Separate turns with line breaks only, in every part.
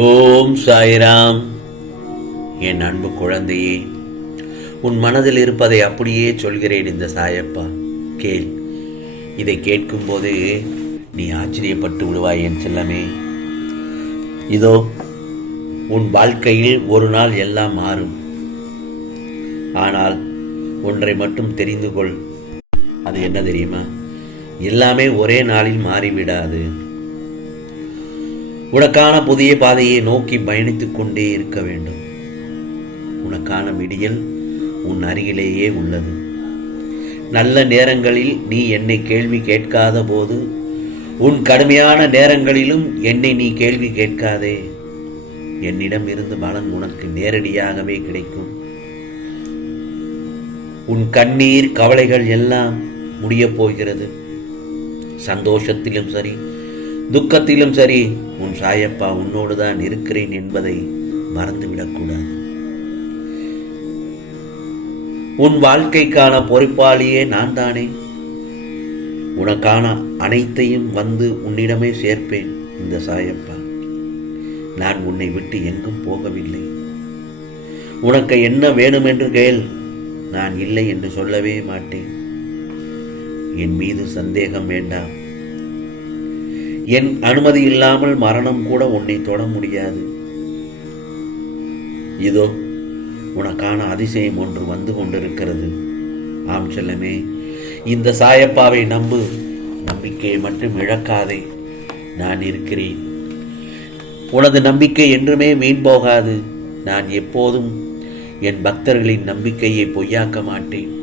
ஓம் சாய்ராம். என் அன்பு குழந்தையே உன் மனதில் இருப்பதை அப்படியே சொல்கிறேன் இந்த சாயப்பா. கேள் இதை கேட்கும்போது நீ ஆச்சரியப்பட்டு விடுவாய் என் செல்லமே. இதோ உன் வாழ்க்கையில் ஒரு நாள் எல்லாம் மாறும். ஆனால் ஒன்றை மட்டும் தெரிந்து கொள். அது என்ன தெரியுமா? எல்லாமே ஒரே நாளில் மாறிவிடாது. உனக்கான புதிய பாதையை நோக்கி பயணித்துக் கொண்டே இருக்க வேண்டும். உனக்கான விடியல் உன் அருகிலேயே உள்ளது. நல்ல நேரங்களில் நீ என்னை கேள்வி கேட்காத போது உன் கடுமையான நேரங்களிலும் என்னை நீ கேள்வி கேட்காதே. என்னிடம் இருந்து பலன் உனக்கு நேரடியாகவே கிடைக்கும். உன் கண்ணீர் கவலைகள் எல்லாம் முடியப் போகிறது. சந்தோஷத்திலும் சரி துக்கத்திலும் சரி உன் சாயப்பா உன்னோடு தான் இருக்கிறேன் என்பதை மறந்துவிடக்கூடாது. உன் வாழ்க்கைக்கான பொறுப்பாளியே நான் தானே. உனக்கான அனைத்தையும் வந்து உன்னிடமே சேர்ப்பேன் இந்த சாயப்பா. நான் உன்னை விட்டு எங்கும் போகவில்லை. உனக்கு என்ன வேணும் என்று கேள். நான் இல்லை என்று சொல்லவே மாட்டேன். என் மீது சந்தேகம் வேண்டாம். என் அனுமதி இல்லாமல் மரணம் கூட உன்னை தொட முடியாது. இதோ உனக்கான அதிசயம் ஒன்று வந்து கொண்டிருக்கிறது. ஆம் செல்லமே இந்த சாயப்பாவை நம்பு. நம்பிக்கையை மட்டும் இழக்காதே. நான் இருக்கிறேன். உனது நம்பிக்கை என்றுமே வீண் போகாது. நான் எப்போதும் என் பக்தர்களின் நம்பிக்கையை பொய்யாக்க மாட்டேன்.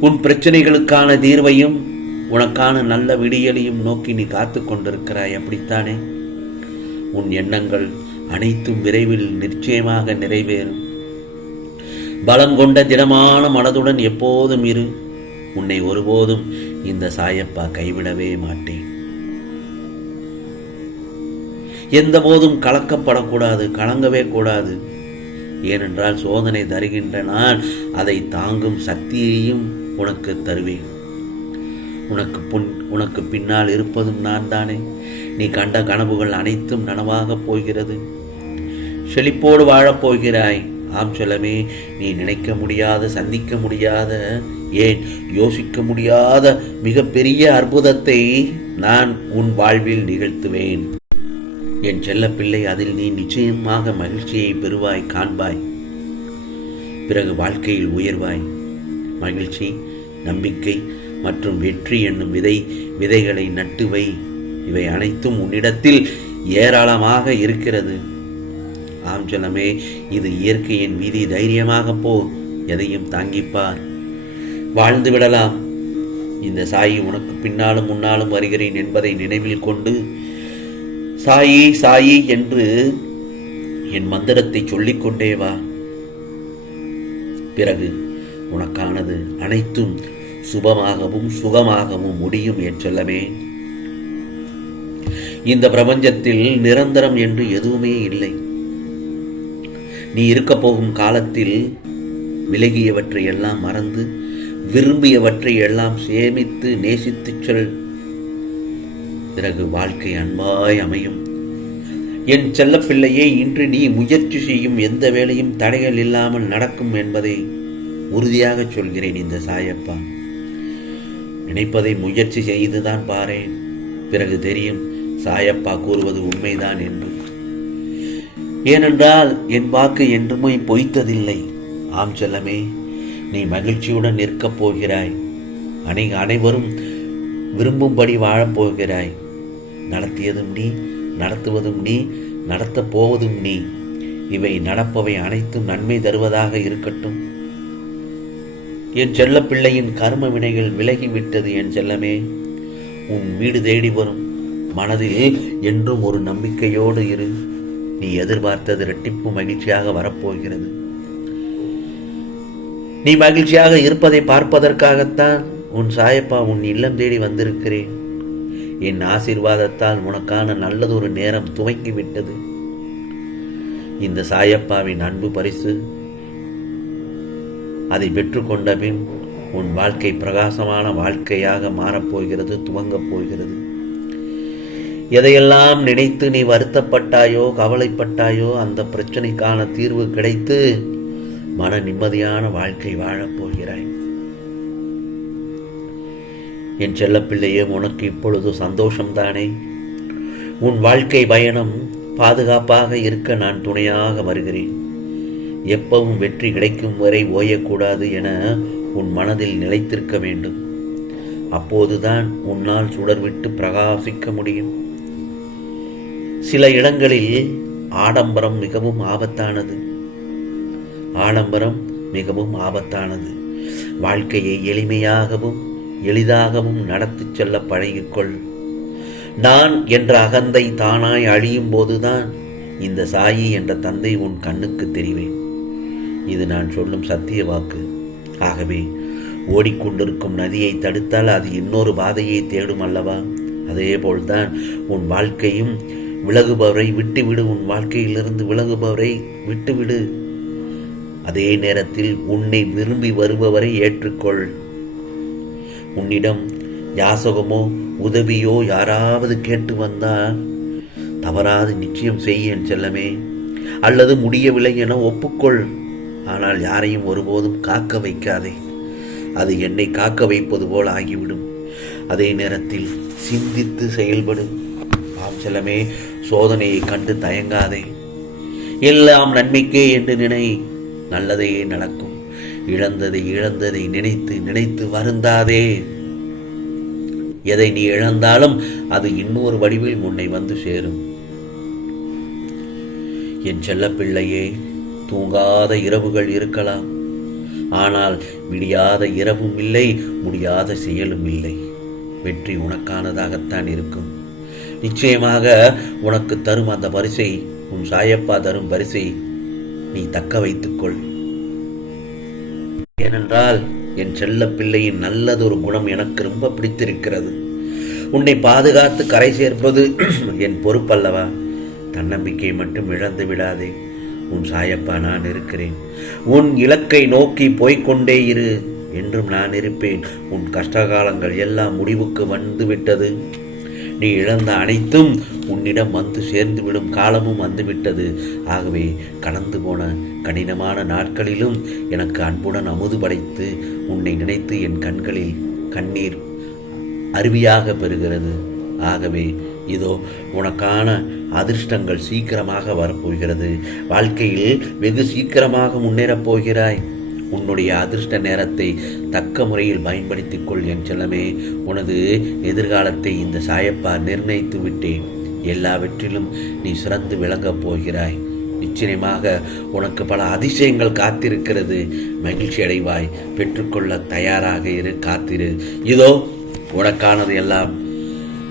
உன் பிரச்சனைகளுக்கான தீர்வையும் உனக்கான நல்ல விடியலையும் நோக்கி நீ காத்து கொண்டிருக்கிறாய் அப்படித்தானே? உன் எண்ணங்கள் அனைத்தும் விரைவில் நிச்சயமாக நிறைவேறும். பலம் கொண்ட திடமான மனதுடன் எப்போதும் இரு. உன்னை ஒருபோதும் இந்த சாயப்பா கைவிடவே மாட்டேன். எந்த போதும் கலக்கப்படக்கூடாது கலங்கவே கூடாது. ஏனென்றால் சோதனை தருகின்ற நான் அதை தாங்கும் சக்தியையும் உனக்கு தருவேன். உனக்கு புன் உனக்கு பின்னால் இருப்பதும் நான் தானே நீ கண்ட கனவுகள் அனைத்தும் நனவாகப் போகிறது. செழிப்போடு வாழப் போகிறாய். ஆம் சொல்லமே நீ நினைக்க முடியாத சந்திக்க முடியாத ஏன் யோசிக்க முடியாத மிகப்பெரிய அற்புதத்தை நான் உன் வாழ்வில் நிகழ்த்துவேன். என் செல்ல பிள்ளை அதில் நீ நிச்சயமாக மகிழ்ச்சியை பெறுவாய் காண்பாய். பிறகு வாழ்க்கையில் உயர்வாய். மகிழ்ச்சி நம்பிக்கை மற்றும் வெற்றி என்னும் விதை விதைகளை நட்டு வை. இவை அனைத்தும் உன்னிடத்தில் ஏராளமாக இருக்கிறது. ஆம் செல்லமே இது இயற்கையின் விதி தைரியமாக போ எதையும் தாங்கிப்பார் வாழ்ந்து விடலாம். இந்த சாயி உனக்கு பின்னாலும் முன்னாலும் வருகிறேன் என்பதை நினைவில் கொண்டு சாயி சாயி என்று என் மந்திரத்தை சொல்லிக்கொண்டே வா. பிறகு உனக்கானது அனைத்தும் சுபமாகவும் சுகமாகவும் முடியும் என் இந்த பிரபஞ்சத்தில் நிரந்தரம் என்று எதுவுமே இல்லை. நீ இருக்க போகும் காலத்தில் விலகியவற்றை எல்லாம் மறந்து விரும்பியவற்றை எல்லாம் சேமித்து நேசித்துச் செல். பிறகு வாழ்க்கை அன்பாய் அமையும். என் செல்லப்பிள்ளையே இன்று நீ முயற்சி செய்யும் எந்த வேலையும் தடைகள் இல்லாமல் நடக்கும் என்பதை உறுதியாக சொல்கிறேன் இந்த சாயப்பா. நினைப்பதை முயற்சி செய்துதான் பாரேன். பிறகு தெரியும் சாயப்பா கூறுவது உண்மைதான் என்று. ஏனென்றால் என் வாக்கு என்றுமே பொய்த்ததில்லை. ஆம் செல்லமே நீ மகிழ்ச்சியுடன் நிற்கப் போகிறாய். அனை அனைவரும் விரும்பும்படி வாழப் போகிறாய். நடத்தியதும் நீ நடத்துவதும் நீ நடத்தப் போவதும் நீ. இவை நடப்பவை அனைத்தும் நன்மை தருவதாக இருக்கட்டும். என் செல்ல பிள்ளையின் கர்ம வினைகள் விலகிவிட்டது என் செல்லமே. உன் வீடு தேடி வரும் மனதில் என்றும் ஒரு நம்பிக்கையோடு இரு. நீ எதிர்பார்த்தது இரட்டிப்பு மகிழ்ச்சியாக வரப்போகிறது. நீ மகிழ்ச்சியாக இருப்பதை பார்ப்பதற்காகத்தான் உன் சாயப்பா உன் இல்லம் தேடி வந்திருக்கிறேன். என் ஆசீர்வாதத்தால் உனக்கான நல்லதொரு நேரம் துவங்கிவிட்டது. இந்த சாயப்பாவின் அன்பு பரிசு அதை பெற்றுக்கொண்ட பின் உன் வாழ்க்கை பிரகாசமான வாழ்க்கையாக மாறப்போகிறது துவங்கப் போகிறது. எதையெல்லாம் நினைத்து நீ வருத்தப்பட்டாயோ கவலைப்பட்டாயோ அந்த பிரச்சனைக்கான தீர்வு கிடைத்து மன நிம்மதியான வாழ்க்கை வாழப் போகிறாய். என் செல்லப்பிள்ளையே உனக்கு இப்பொழுது சந்தோஷம்தானே? உன் வாழ்க்கை பயணம் பாதுகாப்பாக இருக்க நான் துணையாக வருகிறேன். எப்பவும் வெற்றி கிடைக்கும் வரை ஓயக்கூடாது என உன் மனதில் நிலைத்திருக்க வேண்டும். அப்போதுதான் உன்னால் சுடர்விட்டு பிரகாசிக்க முடியும். சில இடங்களில் ஆடம்பரம் மிகவும் ஆபத்தானது. ஆடம்பரம் மிகவும் ஆபத்தானது. வாழ்க்கையை எளிமையாகவும் எளிதாகவும் நடத்திச் செல்ல பழகிக்கொள். நான் என்ற அகந்தை தானாய் அழியும் போதுதான் இந்த சாயி என்ற தந்தை உன் கண்ணுக்கு தெரிவேன். இது நான் சொல்லும் சத்திய வாக்கு. ஆகவே ஓடிக்கொண்டிருக்கும் நதியை தடுத்தால் அது இன்னொரு பாதையை தேடும் அல்லவா? அதேபோல்தான் உன் வாழ்க்கையும் விலகுபவரை விட்டுவிடு உன் வாழ்க்கையிலிருந்து விலகுபவரை விட்டுவிடு. அதே நேரத்தில் உன்னை விரும்பி வருபவரை ஏற்றுக்கொள். உன்னிடம் யாசகமோ உதவியோ யாராவது கேட்டு வந்தால் தவறாது நிச்சயம் செய்ய என் செல்லமே. அல்லது முடியவில்லை என ஒப்புக்கொள். ஆனால் யாரையும் ஒருபோதும் காக்க வைக்காதே. அது என்னை காக்க வைப்பது போல் ஆகிவிடும். அதே நேரத்தில் சிந்தித்து செயல்படும் ஆம் செல்லமே சோதனையை கண்டு தயங்காதே. எல்லாம் நன்மைக்கே என்று நினை நல்லதே நடக்கும். இழந்ததை இழந்ததை நினைத்து நினைத்து வருந்தாதே. எதை நீ இழந்தாலும் அது இன்னொரு வடிவில் உன்னை வந்து சேரும். என் செல்லப்பிள்ளையே தூங்காத இரவுகள் இருக்கலாம். ஆனால் விடியாத இரவும் இல்லை முடியாத செயலும் இல்லை. வெற்றி உனக்கானதாகத்தான் இருக்கும். நிச்சயமாக உனக்கு தரும் அந்த பரிசை உன் சாயப்பா தரும் பரிசை நீ தக்க வைத்துக்கொள். ஏனென்றால் என் செல்ல பிள்ளையின் நல்லதொரு குணம் எனக்கு ரொம்ப பிடித்திருக்கிறது. உன்னை பாதுகாத்து கரை சேர்ப்பது என் பொறுப்பல்லவா? தன்னம்பிக்கை மட்டும் இழந்து விடாதே. உன் சாயப்பா நான் இருக்கிறேன். உன் இலக்கை நோக்கி போய்க்கொண்டே இரு என்றும் நான் இருப்பேன். உன் கஷ்டகாலங்கள் எல்லாம் முடிவுக்கு வந்து விட்டது நீ இழந்த அனைத்தும் உன்னிடம் வந்து சேர்ந்துவிடும் காலமும் வந்துவிட்டது. ஆகவே கடந்து போன கடினமான நாட்களிலும் எனக்கு அன்புடன் அமுது படைத்து உன்னை நினைத்து என் கண்களில் கண்ணீர் அருவியாக பெறுகிறது. ஆகவே இதோ உனக்கான அதிர்ஷ்டங்கள் சீக்கிரமாக வரப்போகிறது. வாழ்க்கையில் வெகு சீக்கிரமாக முன்னேறப் போகிறாய். உன்னுடைய அதிர்ஷ்ட நேரத்தை தக்க முறையில் பயன்படுத்திக் கொள் என் செல்லமே. உனது எதிர்காலத்தை இந்த சாயப்பா நிர்ணயித்து விட்டேன். எல்லாவற்றிலும் நீ சிறந்து விளங்கப் போகிறாய். நிச்சயமாக உனக்கு பல அதிசயங்கள் காத்திருக்கிறது. மகிழ்ச்சி அடைவாய். பெற்றுக்கொள்ள தயாராக இரு காத்திரு. இதோ உனக்கானது எல்லாம்